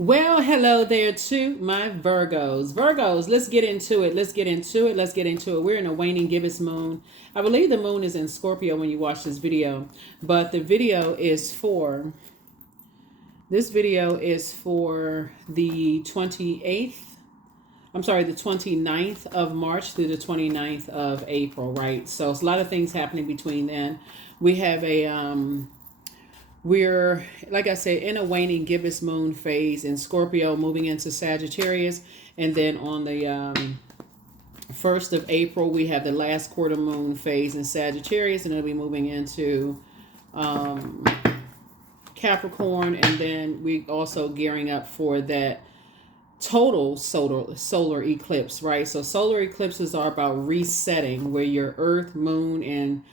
Well, hello there to my Virgos. Virgos, let's get into it. We're in a waning gibbous moon. I believe the moon is in Scorpio when you watch this video, but this video is for the 28th. I'm sorry, the 29th of March through the 29th of April, right? So it's a lot of things happening between then. We have we're, like I said, in a waning gibbous moon phase in Scorpio, moving into Sagittarius. And then on the 1st of April, we have the last quarter moon phase in Sagittarius, and it'll be moving into Capricorn. And then we also gearing up for that total solar eclipse, right? So solar eclipses are about resetting, where your earth, moon, and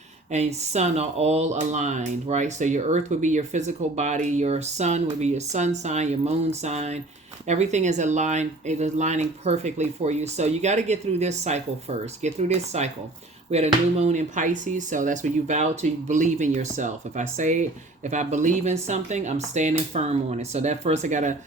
sun are all aligned, right? So your earth would be your physical body, your sun would be your sun sign, your moon sign. Everything is aligned, it is aligning perfectly for you. So you got to get through this cycle first. Get through this cycle. We had a new moon in Pisces, so that's where you vow to believe in yourself. If I believe in something, I'm standing firm on it. So that first I gotta,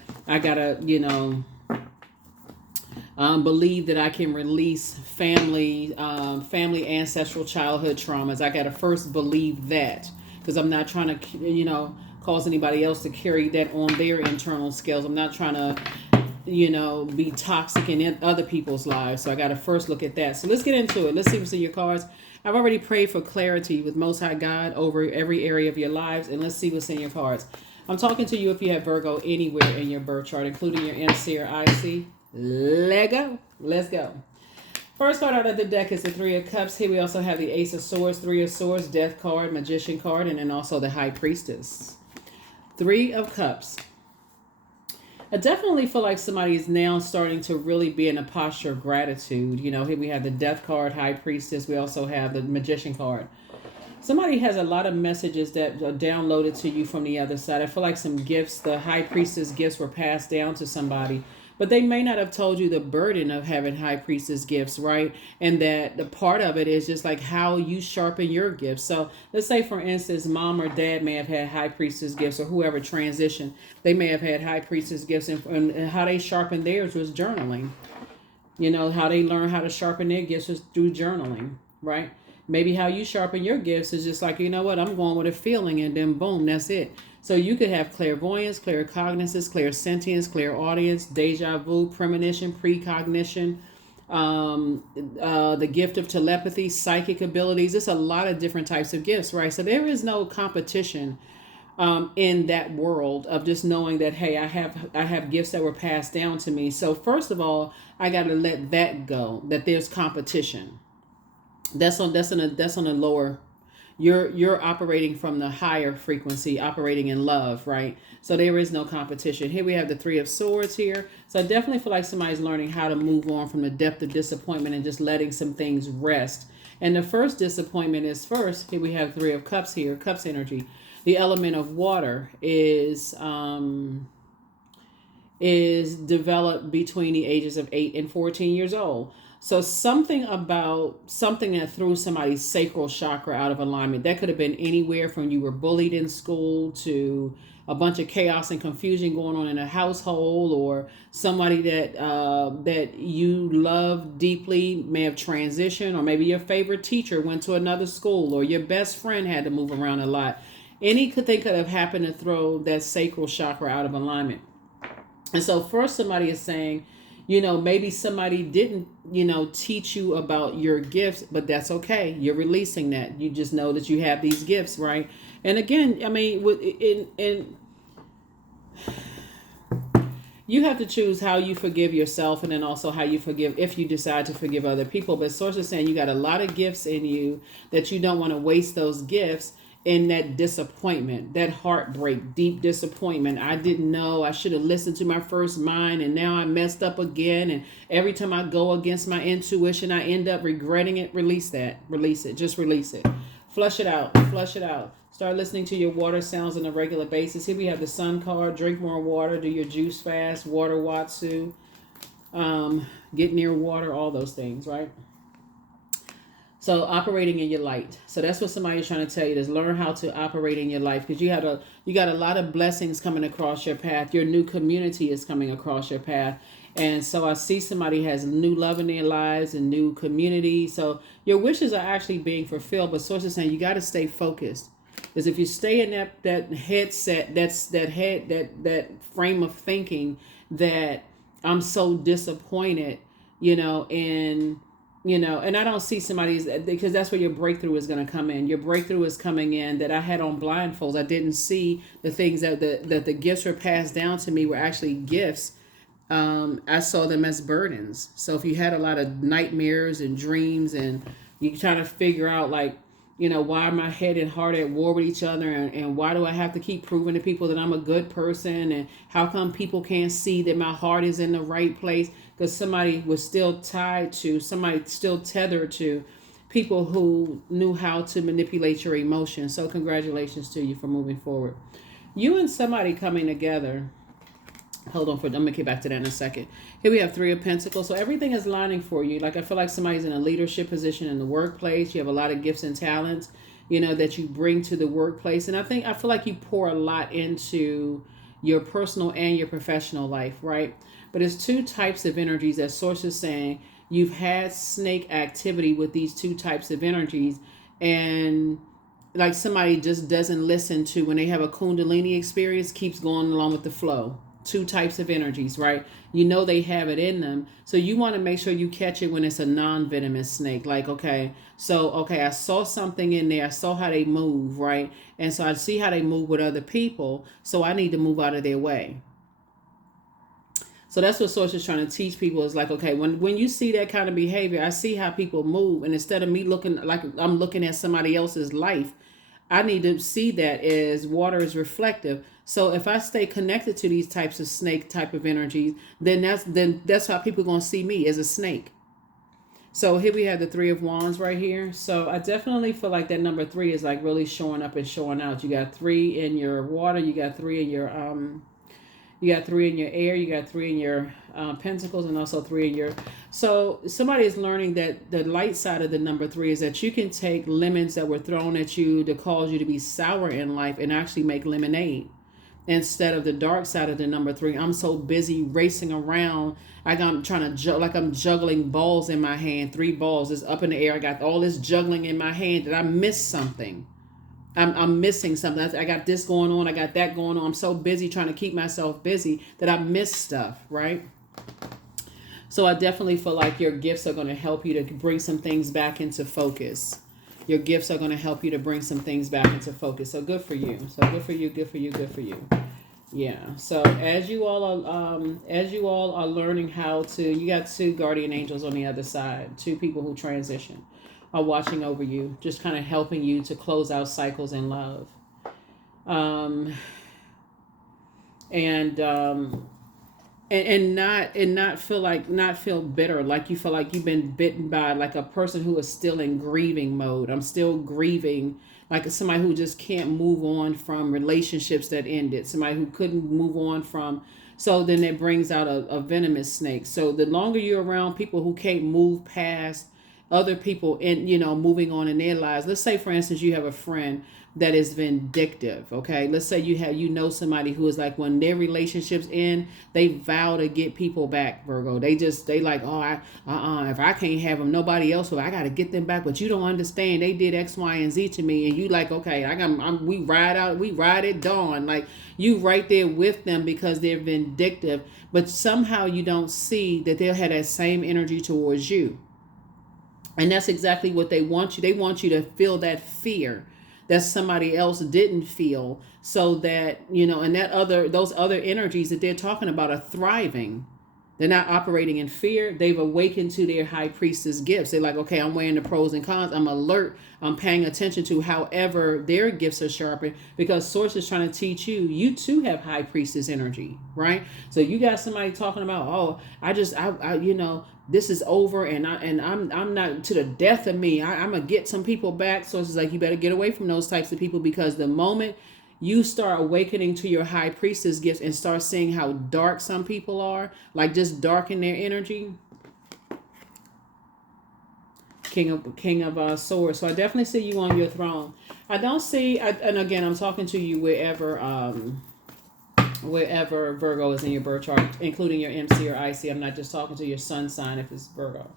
believe that I can release family ancestral childhood traumas. I got to first believe that, because I'm not trying to, cause anybody else to carry that on their internal scales. I'm not trying to, be toxic in other people's lives. So I got to first look at that. So let's get into it. Let's see what's in your cards. I've already prayed for clarity with Most High God over every area of your lives. And let's see what's in your cards. I'm talking to you if you have Virgo anywhere in your birth chart, including your MC or IC. Let's go. First card out of the deck is the Three of Cups. Here we also have the Ace of Swords, Three of Swords, Death card, Magician card, and then also the High Priestess. Three of Cups. I definitely feel like somebody is now starting to really be in a posture of gratitude. Here we have the Death card, High Priestess. We also have the Magician card. Somebody has a lot of messages that are downloaded to you from the other side. I feel like some gifts, the High Priestess gifts, were passed down to somebody, but they may not have told you the burden of having High Priestess gifts, right? And that the part of it is just like how you sharpen your gifts. So let's say, for instance, mom or dad may have had High Priestess gifts, or whoever transitioned, they may have had High Priestess gifts, and how they sharpened theirs was journaling. How they learn how to sharpen their gifts was through journaling, right? Maybe how you sharpen your gifts is just like, I'm going with a feeling, and then boom, that's it. So you could have clairvoyance, claircognizance, clairsentience, clairaudience, deja vu, premonition, precognition, the gift of telepathy, psychic abilities. It's a lot of different types of gifts, right? So there is no competition in that world of just knowing that, hey, I have gifts that were passed down to me. So first of all, I got to let that go, that there's competition. That's on a lower. You're operating from the higher frequency, operating in love, right? So there is no competition. Here we have the Three of Swords here. So I definitely feel like somebody's learning how to move on from the depth of disappointment and just letting some things rest. And the first disappointment is first. Here we have Three of Cups here, Cups energy. The element of water is developed between the ages of 8 and 14 years old. So something that threw somebody's sacral chakra out of alignment. That could have been anywhere from you were bullied in school to a bunch of chaos and confusion going on in a household, or somebody that you love deeply may have transitioned, or maybe your favorite teacher went to another school, or your best friend had to move around a lot. Anything could have happened to throw that sacral chakra out of alignment. And so first somebody is saying, maybe somebody didn't, teach you about your gifts, but that's okay. You're releasing that. You just know that you have these gifts, right? And again, I mean, you have to choose how you forgive yourself, and then also how you forgive if you decide to forgive other people. But Source is saying you got a lot of gifts in you that you don't want to waste those gifts in that disappointment, that heartbreak, deep disappointment. I didn't know. I should have listened to my first mind, and now I messed up again. And every time I go against my intuition, I end up regretting it. Release that. Release it. Just release it. Flush it out. Flush it out. Start listening to your water sounds on a regular basis. Here we have the Sun card. Drink more water. Do your juice fast. Water Watsu. Get near water. All those things, right? So operating in your light. So that's what somebody is trying to tell you, is learn how to operate in your life, because you got a lot of blessings coming across your path. Your new community is coming across your path. And so I see somebody has new love in their lives and new community. So your wishes are actually being fulfilled, but source is saying you got to stay focused. Because if you stay in that headset, that frame of thinking that I'm so disappointed, in and I don't see somebody's, because that's where your breakthrough is going to come in. Your breakthrough is coming in that I had on blindfolds. I didn't see the things that the gifts were passed down to me were actually gifts. I saw them as burdens. So if you had a lot of nightmares and dreams, and you trying to figure out, like, why are my head and heart at war with each other, and why do I have to keep proving to people that I'm a good person, and how come people can't see that my heart is in the right place? Because somebody was still tethered to people who knew how to manipulate your emotions. So congratulations to you for moving forward. You and somebody coming together. Hold on, I'm gonna get back to that in a second. Here we have Three of Pentacles. So everything is lining for you. Like, I feel like somebody's in a leadership position in the workplace. You have a lot of gifts and talents, that you bring to the workplace. And I feel like you pour a lot into your personal and your professional life, right? But it's two types of energies that source is saying you've had snake activity with these two types of energies. And like, somebody just doesn't listen to, when they have a Kundalini experience, keeps going along with the flow. Two types of energies, right? They have it in them. So you want to make sure you catch it when it's a non-venomous snake. Like, okay, I saw something in there. I saw how they move, right? And so I see how they move with other people. So I need to move out of their way. So that's what Source is trying to teach people, is like, okay, when you see that kind of behavior, I see how people move. And instead of me looking like I'm looking at somebody else's life, I need to see that as water is reflective. So if I stay connected to these types of snake type of energies, then that's how people are going to see me, as a snake. So here we have the Three of Wands right here. So I definitely feel like that number 3 is like really showing up and showing out. You got 3 in your water, you got 3 in your you got 3 in your air, you got 3 in your pentacles, and also 3 in your... So somebody is learning that the light side of the number 3 is that you can take lemons that were thrown at you to cause you to be sour in life and actually make lemonade. Instead of the dark side of the number 3, I'm so busy racing around. I'm trying to like I'm juggling balls in my hand. 3 balls is up in the air. I got all this juggling in my hand that I missed something. I'm missing something. I got this going on. I got that going on. I'm so busy trying to keep myself busy that I miss stuff, right? So I definitely feel like your gifts are going to help you to bring some things back into focus. Your gifts are going to help you to bring some things back into focus. So good for you. So good for you. Good for you. Good for you. Yeah. So as you all are learning how to, you got 2 guardian angels on the other side, 2 people who transition, are watching over you, just kind of helping you to close out cycles in love. And not feel bitter, like you feel like you've been bitten by like a person who is still in grieving mode. I'm still grieving, like somebody who just can't move on from relationships that ended, somebody who couldn't move on from. So then it brings out a venomous snake. So the longer you're around people who can't move past other people and moving on in their lives. Let's say, for instance, you have a friend that is vindictive. Okay, let's say you somebody who is like, when their relationships end, they vow to get people back. Virgo, they like, oh, if I can't have them, nobody else will. I got to get them back. But you don't understand, they did X, Y, and Z to me, and you like, okay, we ride at dawn. Like, you right there with them because they're vindictive, but somehow you don't see that they'll have that same energy towards you. And that's exactly what they want you. They want you to feel that fear that somebody else didn't feel, so that, and those other energies that they're talking about are thriving. They're not operating in fear. They've awakened to their high priestess gifts. They're like, okay, I'm weighing the pros and cons. I'm alert. I'm paying attention to however their gifts are sharpened, because Source is trying to teach you too have high priestess energy, right? So you got somebody talking about, oh, I this is over, and I'm not, to the death of me, I'm gonna get some people back. So it's like, you better get away from those types of people, because the moment you start awakening to your high priestess gifts and start seeing how dark some people are, like just darken their energy. King of Swords. So I definitely see you on your throne. I don't see, and again, I'm talking to you wherever Virgo is in your birth chart, including your MC or IC. I'm not just talking to your sun sign if it's Virgo.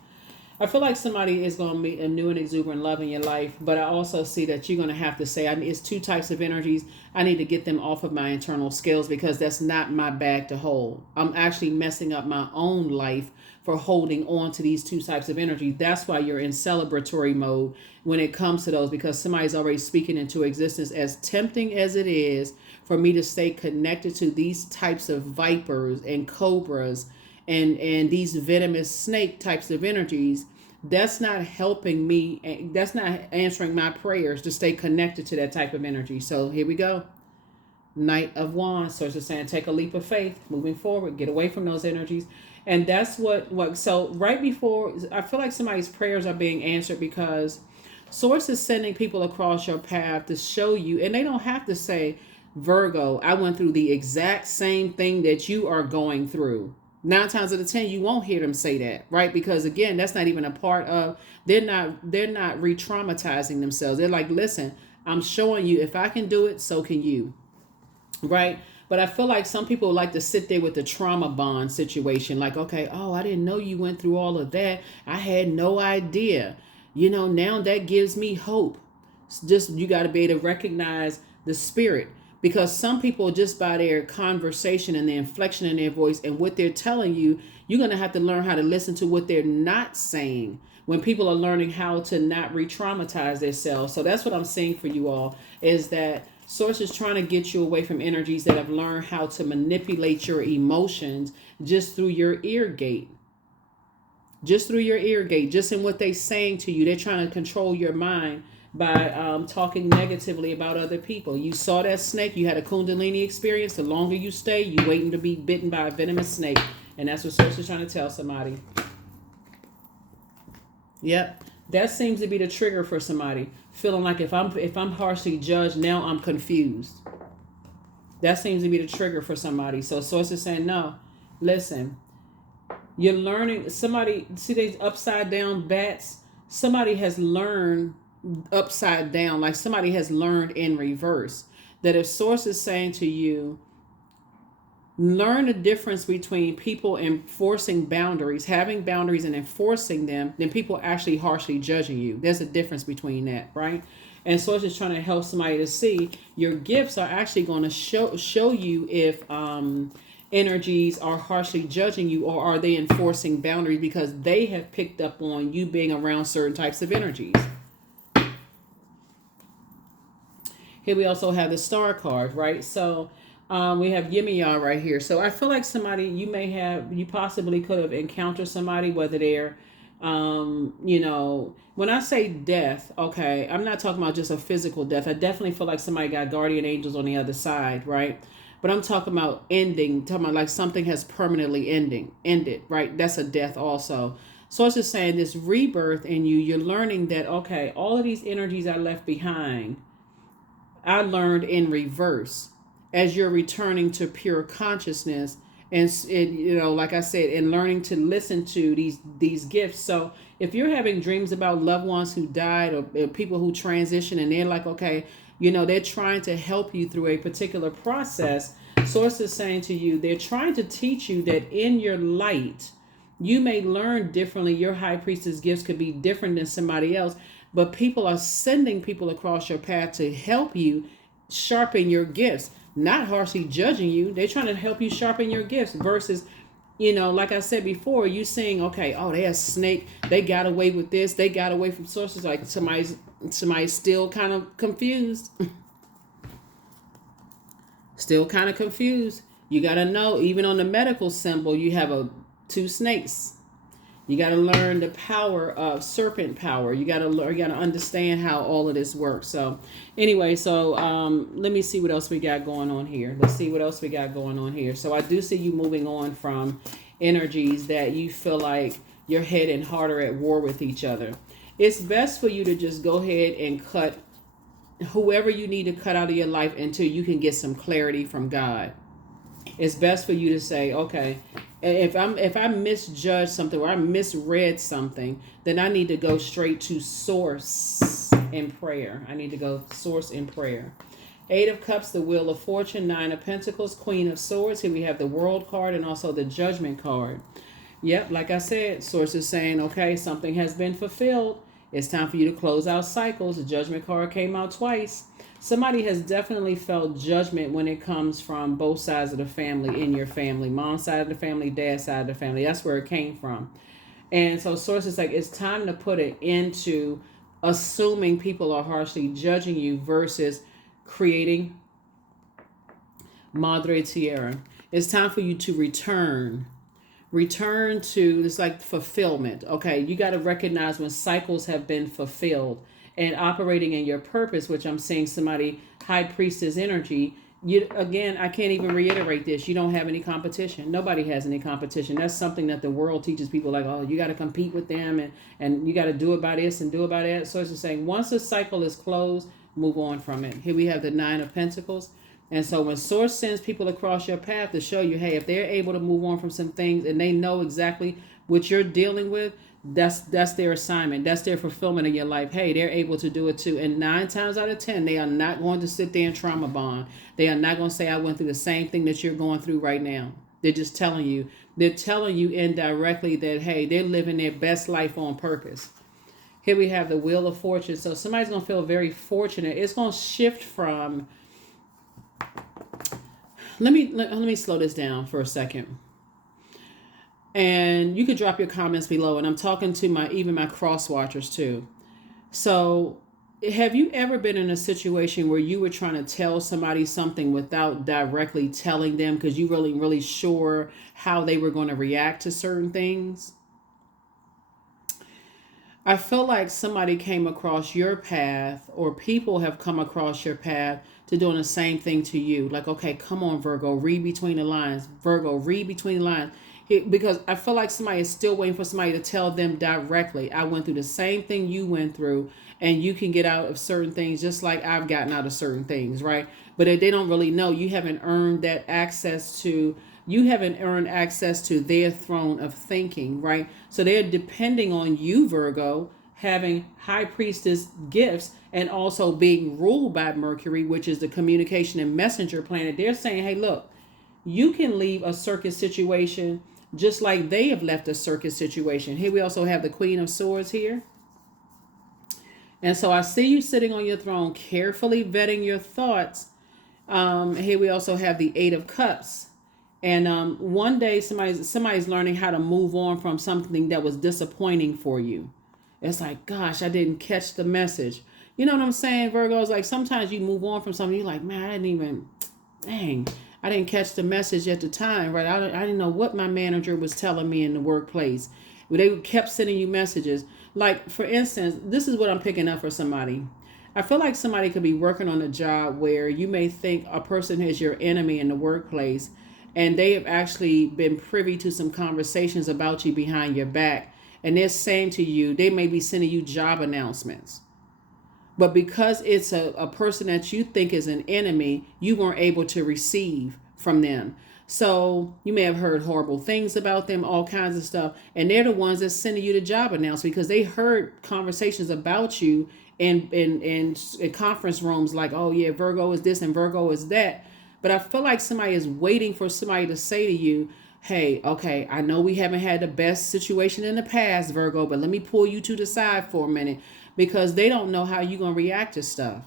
I feel like somebody is going to meet a new and exuberant love in your life, but I also see that you're going to have to say, it's two types of energies. I need to get them off of my internal scales because that's not my bag to hold. I'm actually messing up my own life for holding on to these two types of energy. That's why you're in celebratory mode when it comes to those, because somebody's already speaking into existence. As tempting as it is for me to stay connected to these types of vipers and cobras and these venomous snake types of energies, that's not helping me. That's not answering my prayers to stay connected to that type of energy. So here we go. Knight of Wands. So it's just saying, take a leap of faith, moving forward, get away from those energies. And that's what, so right before, I feel like somebody's prayers are being answered because Source is sending people across your path to show you, and they don't have to say, Virgo, I went through the exact same thing that you are going through. 9 times out of 10, you won't hear them say that, right? Because again, that's not even a part of, they're not re-traumatizing themselves. They're like, listen, I'm showing you if I can do it, so can you, right? But I feel like some people like to sit there with the trauma bond situation. Like, okay, oh, I didn't know you went through all of that. I had no idea. Now that gives me hope. Just, you got to be able to recognize the spirit. Because some people, just by their conversation and the inflection in their voice and what they're telling you, you're going to have to learn how to listen to what they're not saying when people are learning how to not re-traumatize themselves. So that's what I'm saying for you all, is that Source is trying to get you away from energies that have learned how to manipulate your emotions just through your ear gate. Just through your ear gate, just in what they're saying to you. They're trying to control your mind by talking negatively about other people. You saw that snake, you had a Kundalini experience. The longer you stay, you waiting to be bitten by a venomous snake. And that's what Source is trying to tell somebody. Yep. That seems to be the trigger for somebody. Feeling like if I'm harshly judged, now I'm confused. That seems to be the trigger for somebody. So Source is saying, no, listen, you're learning. Somebody, see these upside down bats? Somebody has learned upside down, like somebody has learned in reverse. That if Source is saying to you, learn the difference between people enforcing boundaries, having boundaries and enforcing them, than people actually harshly judging you. There's a difference between that, right? And Source is trying to help somebody to see your gifts are actually going to show you if energies are harshly judging you, or are they enforcing boundaries because they have picked up on you being around certain types of energies. Here we also have the Star card, right? So we have Yimiya right here. So I feel like somebody, you possibly could have encountered somebody, whether they're, when I say death, okay, I'm not talking about just a physical death. I definitely feel like somebody got guardian angels on the other side, right? But I'm talking about talking about like something has permanently ended, right? That's a death also. So it's just saying this rebirth in you, you're learning that, okay, all of these energies I left behind, I learned in reverse as you're returning to pure consciousness and like I said, and learning to listen to these gifts. So if you're having dreams about loved ones who died or people who transition and they're like, okay, they're trying to help you through a particular process. Source is saying to you, they're trying to teach you that in your light, you may learn differently. Your high priestess gifts could be different than somebody else, but people are sending people across your path to help you sharpen your gifts, not harshly judging you. They're trying to help you sharpen your gifts versus, like I said before, you saying, okay, oh, they a snake. They got away with this. They got away from sources. Like somebody's still kind of confused. Still kind of confused. You got to know, even on the medical symbol, you have 2 snakes. You got to learn the power of serpent power. You got to understand how all of this works. So anyway, let me see what else we got going on here. So I do see you moving on from energies that you feel like your head and heart are at war with each other. It's best for you to just go ahead and cut whoever you need to cut out of your life until you can get some clarity from God. It's best for you to say, okay, If I misjudge something or I misread something, then I need to go straight to source in prayer. I need to go source in prayer. Eight of Cups, the Wheel of Fortune, Nine of Pentacles, Queen of Swords. Here we have the World card and also the Judgment card. Yep, like I said, source is saying, okay, something has been fulfilled. It's time for you to close out cycles. The Judgment card came out twice. Somebody has definitely felt judgment when it comes from both sides of the family in your family. Mom's side of the family, dad's side of the family. That's where it came from. And so source is like, it's time to put it into assuming people are harshly judging you versus creating Madre Tierra. It's time for you to return to, it's like fulfillment. Okay, you got to recognize when cycles have been fulfilled and operating in your purpose, which I'm seeing somebody high priestess energy. You, again, I can't even reiterate this. You don't have any competition. Nobody has any competition. That's something that the world teaches people, like, oh, you got to compete with them and you got to do it by this and do it by that. So it's just saying, once a cycle is closed, move on from it. Here we have the Nine of Pentacles. And so when source sends people across your path to show you, hey, if they're able to move on from some things and they know exactly what you're dealing with, that's their assignment. That's their fulfillment in your life. Hey, they're able to do it too. And 9 times out of 10, they are not going to sit there and trauma bond. They are not going to say, I went through the same thing that you're going through right now. They're just telling you. They're telling you indirectly that, hey, they're living their best life on purpose. Here we have the Wheel of Fortune. So somebody's going to feel very fortunate. It's going to shift from... Let me slow this down for a second. And you could drop your comments below. And I'm talking to my cross watchers too. So have you ever been in a situation where you were trying to tell somebody something without directly telling them because you really sure how they were going to react to certain things? I feel like somebody came across your path, or people have come across your path to doing the same thing to you. Like, okay, come on, Virgo, read between the lines. Virgo, read between the lines. Because I feel like somebody is still waiting for somebody to tell them directly, I went through the same thing you went through, and you can get out of certain things just like I've gotten out of certain things, right? But if they don't really know, you haven't earned access to their throne of thinking, right? So they're depending on you, Virgo, having high priestess gifts and also being ruled by Mercury, which is the communication and messenger planet. They're saying, hey, look, you can leave a circus situation just like they have left a circus situation. Here we also have the Queen of Swords here. And so I see you sitting on your throne, carefully vetting your thoughts. Here we also have the Eight of Cups. And one day somebody's learning how to move on from something that was disappointing for you. It's like, gosh, I didn't catch the message. You know what I'm saying, Virgo? It's like sometimes you move on from something, you're like, man, I didn't catch the message at the time, right? I didn't know what my manager was telling me in the workplace. They kept sending you messages. Like, for instance, this is what I'm picking up for somebody. I feel like somebody could be working on a job where you may think a person is your enemy in the workplace, and they have actually been privy to some conversations about you behind your back. And they're saying to you, they may be sending you job announcements. But because it's a person that you think is an enemy, you weren't able to receive from them. So you may have heard horrible things about them, all kinds of stuff. And they're the ones that's sending you the job announcement because they heard conversations about you in conference rooms like, oh yeah, Virgo is this and Virgo is that. But I feel like somebody is waiting for somebody to say to you, hey, okay, I know we haven't had the best situation in the past, Virgo, but let me pull you to the side for a minute, because they don't know how you're going to react to stuff.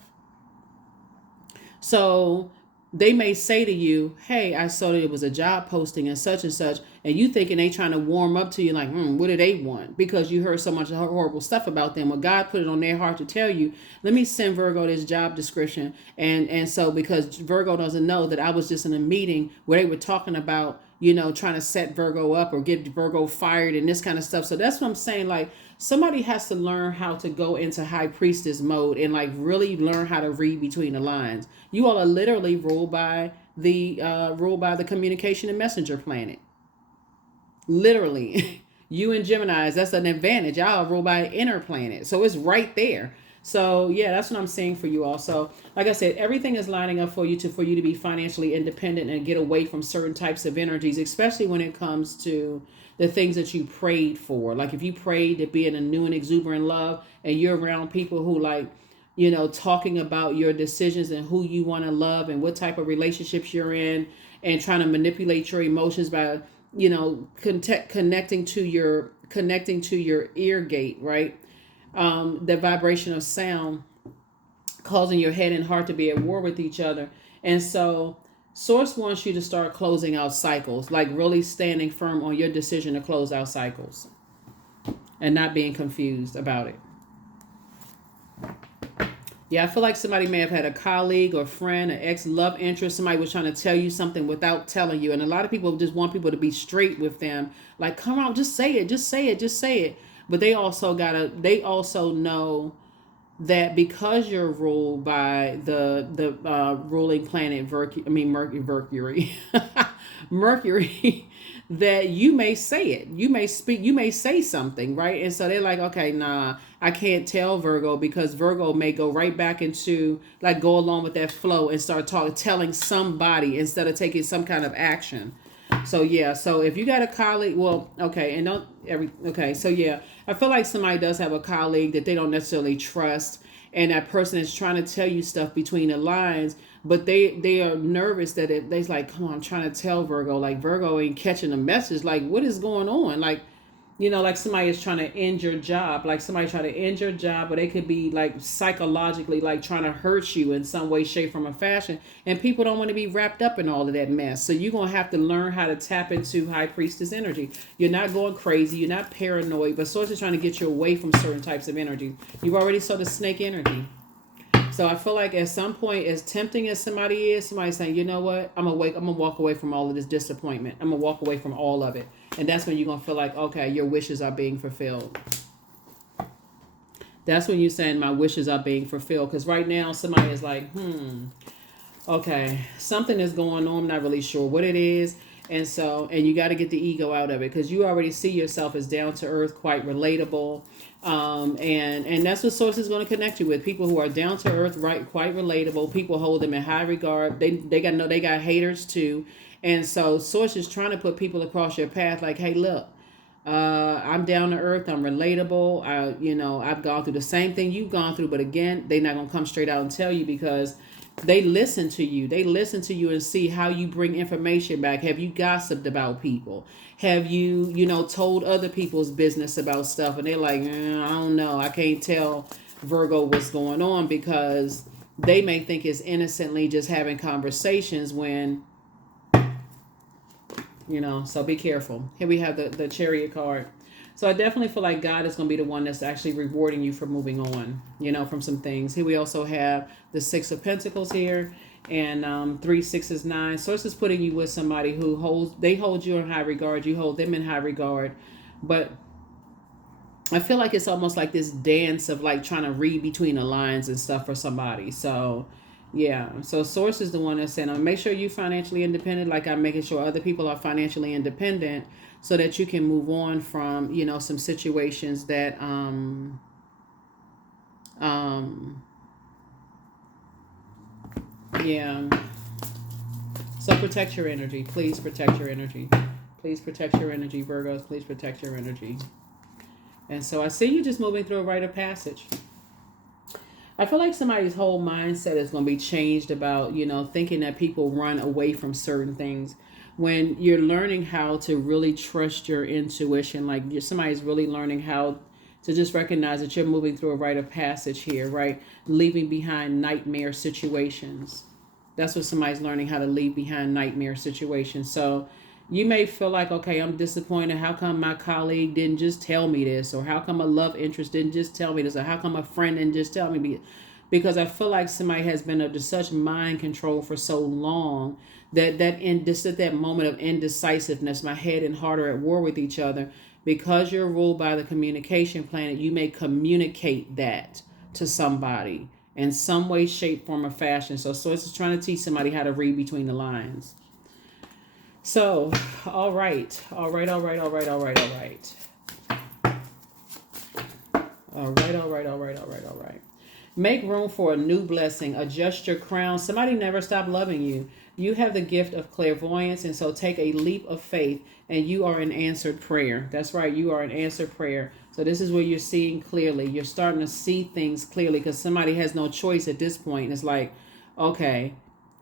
So they may say to you, hey, I saw that it was a job posting and such, and you thinking they trying to warm up to you like, what do they want? Because you heard so much horrible stuff about them. Well, God put it on their heart to tell you, let me send Virgo this job description. And so because Virgo doesn't know that I was just in a meeting where they were talking about, trying to set Virgo up or get Virgo fired and this kind of stuff. So that's what I'm saying. Like, somebody has to learn how to go into high priestess mode and like really learn how to read between the lines. You all are literally ruled by the communication and messenger planet. Literally. You and Geminis, that's an advantage. Y'all are ruled by an inner planet. So it's right there. So yeah, that's what I'm saying for you all. So like I said, everything is lining up for you to be financially independent and get away from certain types of energies, especially when it comes to the things that you prayed for. Like if you prayed to be in a new and exuberant love, and you're around people who like, talking about your decisions and who you want to love and what type of relationships you're in, and trying to manipulate your emotions by, connecting to your ear gate, right? The vibration of sound causing your head and heart to be at war with each other. And so Source wants you to start closing out cycles, like really standing firm on your decision to close out cycles and not being confused about it. Yeah, I feel like somebody may have had a colleague or friend, an ex love interest. Somebody was trying to tell you something without telling you. And a lot of people just want people to be straight with them. Like, come on, just say it, just say it, just say it. But they also know that because you're ruled by the ruling planet Mercury, Mercury, that you may say it, you may speak, you may say something, right? And so they're like, okay, nah, I can't tell Virgo, because Virgo may go right back into like go along with that flow and start telling somebody instead of taking some kind of action. So yeah, so if you got a colleague, well, okay, and don't okay, so yeah, I feel like somebody does have a colleague that they don't necessarily trust, and that person is trying to tell you stuff between the lines, but they are nervous that they's like, come on, I'm trying to tell Virgo, like Virgo ain't catching the message, like what is going on, like. Like somebody is trying to end your job, like somebody trying to end your job, or they could be like psychologically like trying to hurt you in some way, shape, form, or fashion. And people don't want to be wrapped up in all of that mess. So you're going to have to learn how to tap into High Priestess energy. You're not going crazy. You're not paranoid, but Source is trying to get you away from certain types of energy. You've already saw the snake energy. So I feel like at some point, as tempting as somebody is, somebody's saying, you know what, I'm gonna walk away from all of this disappointment. I'm gonna walk away from all of it. And that's when you're gonna feel like, okay, your wishes are being fulfilled. That's when you're saying my wishes are being fulfilled. Because right now somebody is like, okay, something is going on. I'm not really sure what it is. And you got to get the ego out of it, because you already see yourself as down to earth, quite relatable. And that's what Source is going to connect you with. People who are down to earth, right, quite relatable. People hold them in high regard. They got haters too. And so Source is trying to put people across your path like, hey, look, I'm down to earth. I'm relatable. I've gone through the same thing you've gone through. But again, they're not going to come straight out and tell you, because they listen to you. They listen to you and see how you bring information back. Have you gossiped about people? Have you, told other people's business about stuff? And they're like, I don't know. I can't tell Virgo what's going on, because they may think it's innocently just having conversations when, so be careful. Here we have the Chariot card. So I definitely feel like God is going to be the one that's actually rewarding you for moving on, from some things. Here we also have the Six of Pentacles here, and 3, 6 is 9. Source is putting you with somebody who hold you in high regard. You hold them in high regard. But I feel like it's almost like this dance of like trying to read between the lines and stuff for somebody. So yeah, so Source is the one that's saying, make sure you're financially independent, like I'm making sure other people are financially independent, so that you can move on from, some situations that, yeah. So protect your energy. Please protect your energy. Please protect your energy, Virgos. Please protect your energy. And so I see you just moving through a rite of passage. I feel like somebody's whole mindset is going to be changed about, thinking that people run away from certain things. When you're learning how to really trust your intuition, like somebody's really learning how to just recognize that you're moving through a rite of passage here, right? Leaving behind nightmare situations. That's what somebody's learning, how to leave behind nightmare situations. So you may feel like, okay, I'm disappointed. How come my colleague didn't just tell me this? Or how come a love interest didn't just tell me this? Or how come a friend didn't just tell me? Because I feel like somebody has been under such mind control for so long that just at that moment of indecisiveness, my head and heart are at war with each other. Because you're ruled by the communication planet, you may communicate that to somebody in some way, shape, form, or fashion. So Source is trying to teach somebody how to read between the lines. So, all right. All right. Make room for a new blessing. Adjust your crown. Somebody never stopped loving you. You have the gift of clairvoyance, and so take a leap of faith, and you are an answered prayer. That's right, you are an answered prayer. So this is where you're seeing clearly. You're starting to see things clearly because somebody has no choice at this point. It's like, okay,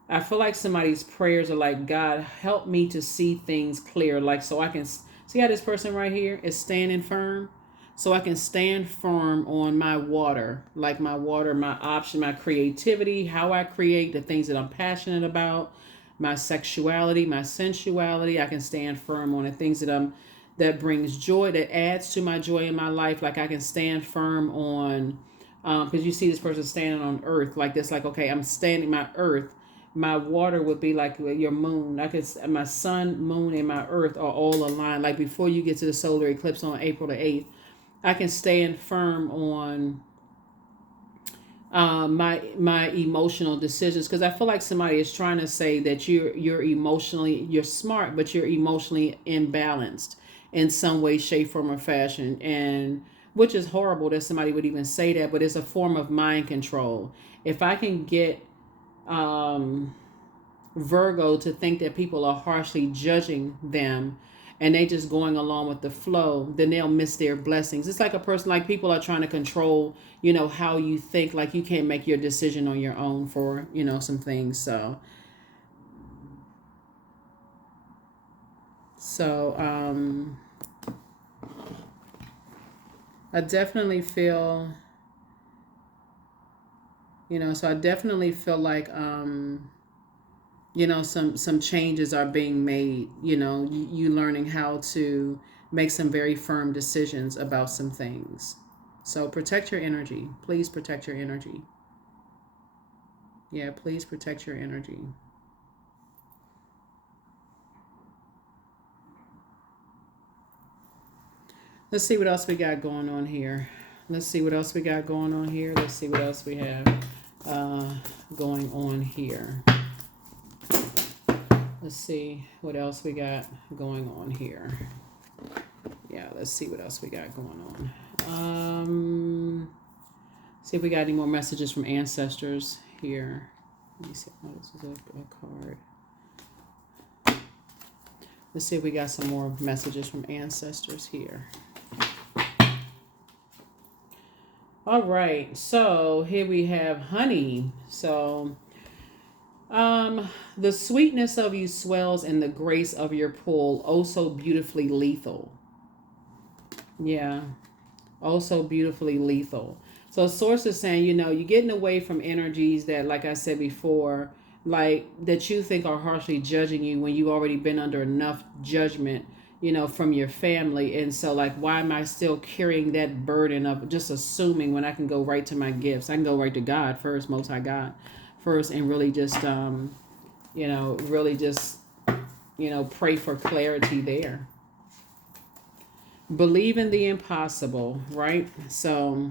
I feel like somebody's prayers are like, God, help me to see things clear. Like, so I can see how this person right here is standing firm. So I can stand firm on my water, like my water, my option, my creativity, how I create, the things that I'm passionate about, my sexuality, my sensuality. I can stand firm on the things that brings joy, that adds to my joy in my life. Like I can stand firm on, because you see this person standing on earth like this, like, okay, I'm standing my earth. My water would be like your moon. I could, my sun, moon, and my earth are all aligned. Like before you get to the solar eclipse on April the 8th, I can stand firm on my emotional decisions, because I feel like somebody is trying to say that you're smart, but you're emotionally imbalanced in some way, shape, form, or fashion, and which is horrible that somebody would even say that, but it's a form of mind control. If I can get Virgo to think that people are harshly judging them and they just going along with the flow, then they'll miss their blessings. It's like a person, like people are trying to control, how you think, like you can't make your decision on your own for, some things. So I definitely feel, like, some changes are being made. You learning how to make some very firm decisions about some things. So protect your energy. Please protect your energy. Yeah, please protect your energy. Let's see what else we got going on here. Let's see what else we got going on here. Let's see what else we have going on here. Let's see what else we got going on here. Yeah, let's see what else we got going on. See if we got any more messages from ancestors here. Let me see. Oh, this is a card. Let's see if we got some more messages from ancestors here. All right, so here we have honey. So the sweetness of you swells and the grace of your pull, oh so beautifully lethal. Yeah, oh so beautifully lethal. So source is saying, you're getting away from energies that, like I said before, like that you think are harshly judging you when you've already been under enough judgment, from your family. And so, like, why am I still carrying that burden of just assuming when I can go right to my gifts? I can go right to God first, Most High God first, and really just, pray for clarity there. Believe in the impossible, right? So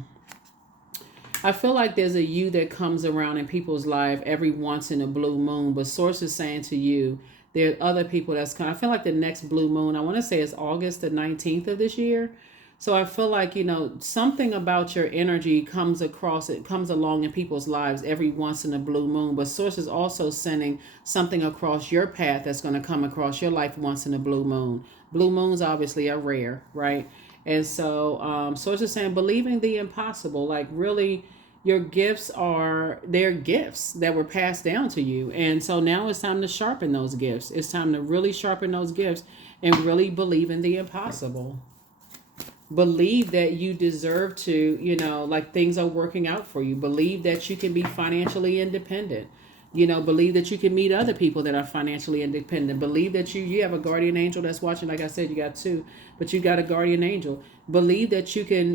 I feel like there's a you that comes around in people's life every once in a blue moon, but source is saying to you, there are other people that's coming. I feel like the next blue moon, I want to say is August the 19th of this year. So I feel like, something about your energy comes along in people's lives every once in a blue moon. But source is also sending something across your path that's going to come across your life once in a blue moon. Blue moons obviously are rare, right? And so source is saying, believing the impossible, like really your they're gifts that were passed down to you. And so now it's time to sharpen those gifts. It's time to really sharpen those gifts and really believe in the impossible. Believe that you deserve to, like things are working out for you. Believe that you can be financially independent. Believe that you can meet other people that are financially independent. Believe that you have a guardian angel that's watching. Like I said, you got two, but you got a guardian angel. Believe that you can,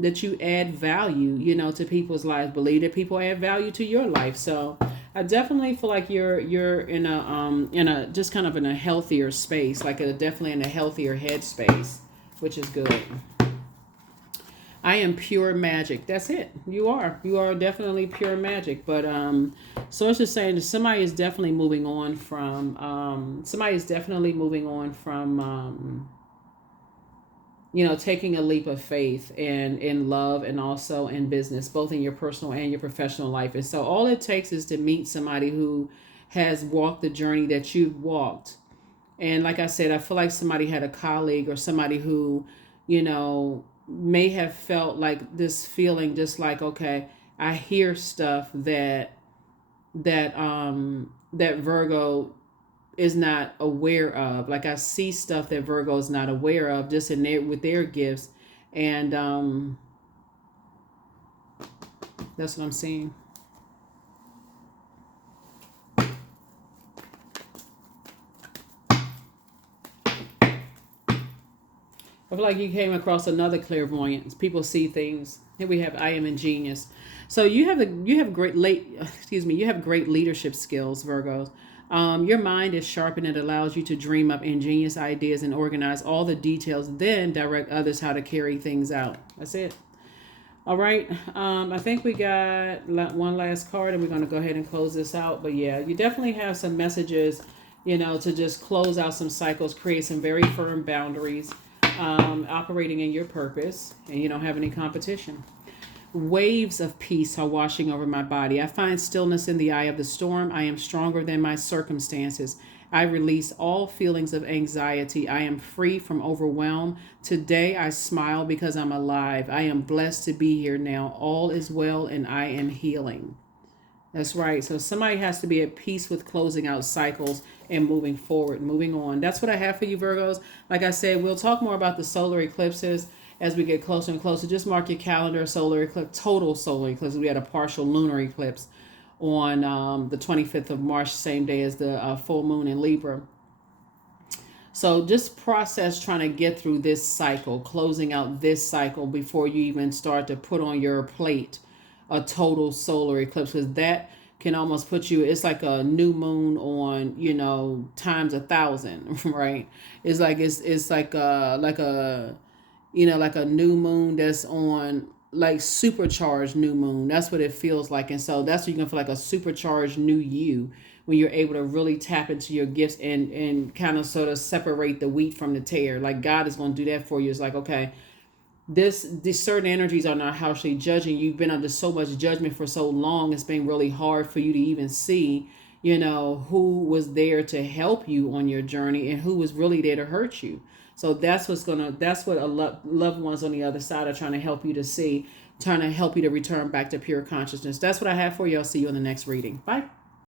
that you add value, to people's lives. Believe that people add value to your life. So I definitely feel like you're in a just kind of in a healthier space, like definitely in a healthier headspace, which is good. I am pure magic. That's it. You are definitely pure magic. But source is saying that somebody is definitely moving on from taking a leap of faith and in love and also in business, both in your personal and your professional life. And so all it takes is to meet somebody who has walked the journey that you've walked. And like I said, I feel like somebody had a colleague or somebody who, may have felt like this feeling, just like, okay, I hear stuff that Virgo is not aware of. Like I see stuff that Virgo is not aware of, just in there with their gifts, and that's what I'm seeing. I feel like you came across another clairvoyance. People see things. Here we have I am ingenious. So you have great you have great leadership skills, Virgos. Your mind is sharp and it allows you to dream up ingenious ideas and organize all the details, then direct others how to carry things out. That's it. All right. I think we got one last card and we're going to go ahead and close this out. But yeah, you definitely have some messages, to just close out some cycles, create some very firm boundaries, operating in your purpose, and you don't have any competition. Waves of peace are washing over my body. I find stillness in the eye of the storm. I am stronger than my circumstances. I release all feelings of anxiety. I am free from overwhelm. Today I smile because I'm alive. I am blessed to be here now. All is well and I am healing. That's right. So somebody has to be at peace with closing out cycles and moving forward, moving on. That's what I have for you, Virgos. Like I said, we'll talk more about the solar eclipses as we get closer and closer. Just mark your calendar, solar eclipse, total solar eclipse. We had a partial lunar eclipse on the 25th of March, same day as the full moon in Libra. So just process trying to get through this cycle, closing out this cycle before you even start to put on your plate a total solar eclipse, because that can almost put you, it's like a new moon on, times 1,000, right? It's like a like a new moon that's on, like supercharged new moon. That's what it feels like. And so that's what you're gonna feel, like a supercharged new you, when you're able to really tap into your gifts and kind of sort of separate the wheat from the tare. Like God is going to do that for you. It's like, okay, these certain energies are not harshly judging. You've been under so much judgment for so long. It's been really hard for you to even see, who was there to help you on your journey and who was really there to hurt you. So that's what loved ones on the other side are trying to help you to see, trying to help you to return back to pure consciousness. That's what I have for you. I'll see you in the next reading. Bye.